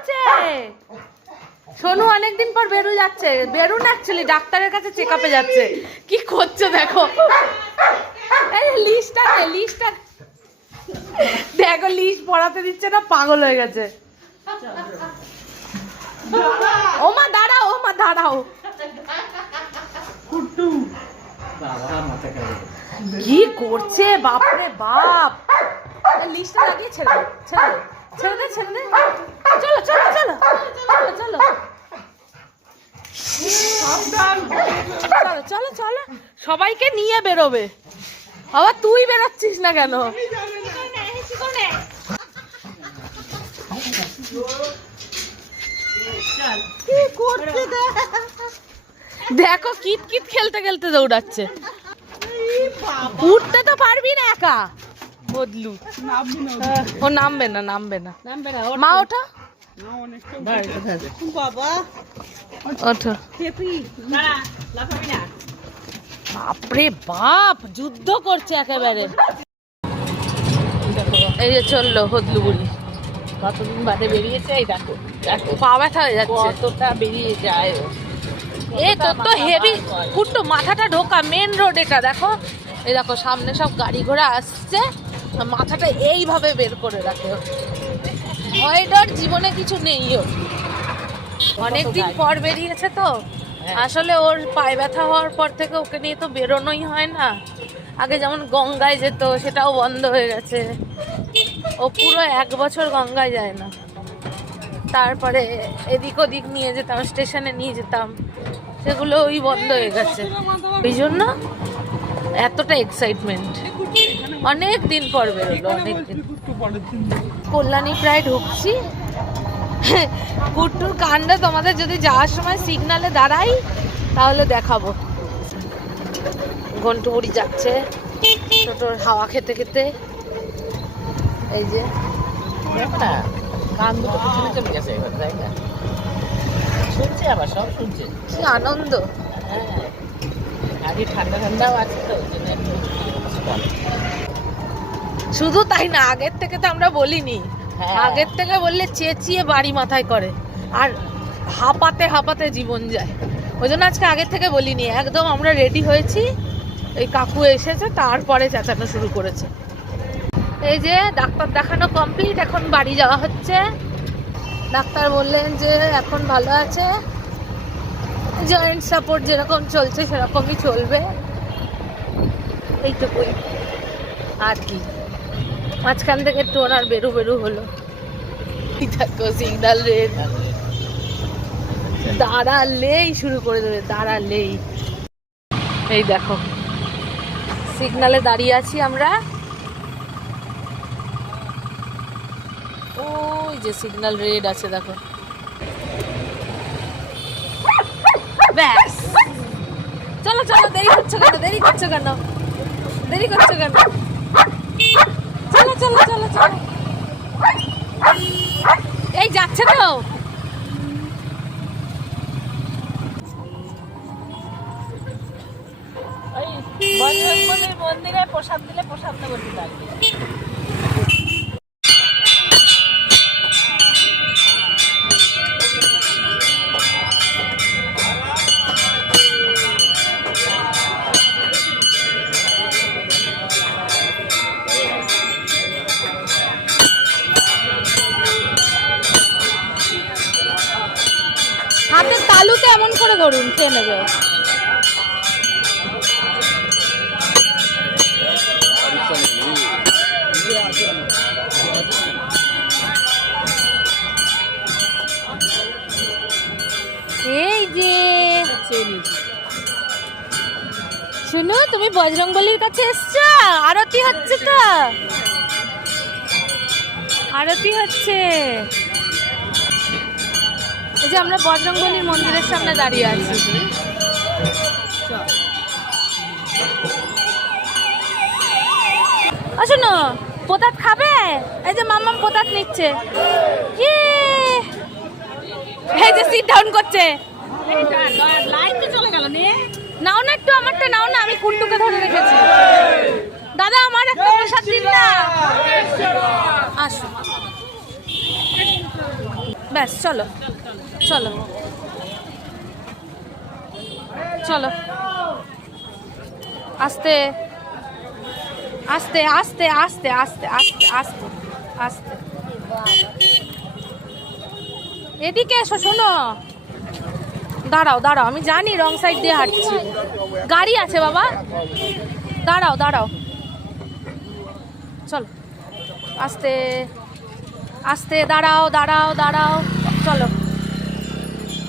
হয়েছে সোনু অনেকদিন পর বেরু যাচ্ছে। বেরুন অ্যাকচুয়ালি ডাক্তারের কাছে চেক আপে যাচ্ছে। কি করছে দেখো? লিস্টটা নে লিস্টটা দেখো লিস্ট পড়াতে দিচ্ছে না পাগল হয়ে গেছে। ও মা দাঁড়াও ও মা দাঁড়াও। কি করছে? বাপরে বাপ। লিস্টটা লাগিয়ে ছেড়ে ছেড়ে ছেড়ে দে ছেড়ে দে। সবাইকে নিয়ে বেরোবে। আবার তুই বেরোচ্ছিস না কেন? দেখ? দেখো কিত কিত খেলতে খেলতে দৌড়াচ্ছে। উঠতে তো পারবি না একা। বদলু। ও নামবে না নামবে না। মা ওঠো। ওঠো। বাপরে বাপ যুদ্ধ করছে একেবারে। এই যে চলল হদলু বুড়ি কতদিন বাদে বেরিয়েছে এই দেখো দেখো। পা ব্যথা হয়ে যাচ্ছে। কতটা বেরিয়ে যায়। এ তোর তো হেভি কুট্টু মাথাটা ঢোকা মেন রোড এটা দেখো। এই দেখো সামনে সব গাড়ি ঘোড়া আসছে। মাথাটা এইভাবে বের করে রাখে ভয় ডর জীবনে কিছু নেই অনেকদিন পর বেরিয়েছে তো। আসলে ওর পায়ে ব্যথা হওয়ার পর থেকে ওকে নিয়ে তো বেরোনোই হয় না। আগে যেমন গঙ্গায় যেত সেটাও বন্ধ হয়ে গেছে। ও পুরো এক বছর গঙ্গায় যায় না। তারপরে এদিক ওদিক নিয়ে যেতাম স্টেশনে নিয়ে যেতাম। সেগুলো ওই বন্ধ হয়ে গেছে। এই জন্য এতটা এক্সাইটমেন্ট অনেক দিন পর বেরোলো অনেক দিন। কল্যাণী প্রায় ঢুকছি। কুট্টুর কাণ্ডে তোমাদের যদি যাওয়ার সময় সিগনালে দাঁড়াই তাহলে দেখাবো। ঘন্টু বুড়ি যাচ্ছে। টোটোর হাওয়া খেতে খেতে। এই যে। দেখো না কান দুটো পিছনে চলে গেছে এবার তাই না? শুনছে আবার সব শুনছে। কি আনন্দ। হ্যাঁ। আগে ঠান্ডা ঠান্ডাও আছে তো শুধু তাই না আগের থেকে তো আমরা বলিনি। আগের থেকে বললে চেঁচিয়ে বাড়ি মাথায় করে। আর হাঁপাতে হাঁপাতে জীবন যায়। ওই জন্য আজকে আগের থেকে বলিনি। একদম আমরা রেডি হয়েছি। এই কাকু এসেছে, তারপরে চেঁচানো শুরু করেছে। এই যে ডাক্তার দেখানো কমপ্লিট এখন বাড়ি যাওয়া হচ্ছে। ডাক্তার বললেন যে এখন ভালো আছে। জয়েন্ট সাপোর্ট যেরকম চলছে, সেরকমই চলবে। এইটুকুই। আর কি? মাঝখান থেকে একটু ওনার বেরু বেরু হলো। সিগনাল রেড দাঁড়ালেই শুরু করে দেবে, দাঁড়ালেই। এই দেখো সিগনালে দাঁড়িয়ে আছি আমরা। ওই যে সিগনাল রেড আছে, দেখো। ব্যাস। চলো চলো, দেরি করছ কেন? দেরি করছ কেন? দেরি করছ কেন? চলো চলো চলো এই যাচ্ছে তো। মন্দিরে প্রসাদ দিলে প্রসাদ নেব এমন করে ধরুন ট্রেনে যায় এই যে। শুনো, তুমি বজরংবলির কাছে এসছো? আরতি হচ্ছে তো। আরতি হচ্ছে। যে আমরা বজরংবলির মন্দিরের সামনে দাঁড়িয়ে আছি। শোনো পোতাত খাবে? এই যে মাম্মাম পোতাত নিচ্ছে। ইয়ে! এই যে সিট ডাউন করছে। নাও না একটু আমারটা, নাও না, আমি কুন্টুকে ধরে রেখেছি। দাদা, আমার একটা প্রসাদ দিন না। আসো। ব্যাস, চলো। চলো। চলো। আস্তে। আস্তে আস্তে আস্তে আস্তে আস্তে আস্তে আস্তে। এদিকে এসো, শোনো। দাঁড়াও দাঁড়াও, আমি জানি রং সাইড দিয়ে হাঁটছি। গাড়ি আছে, বাবা। দাঁড়াও দাঁড়াও। চলো। আস্তে আস্তে, দাঁড়াও দাঁড়াও দাঁড়াও। চলো।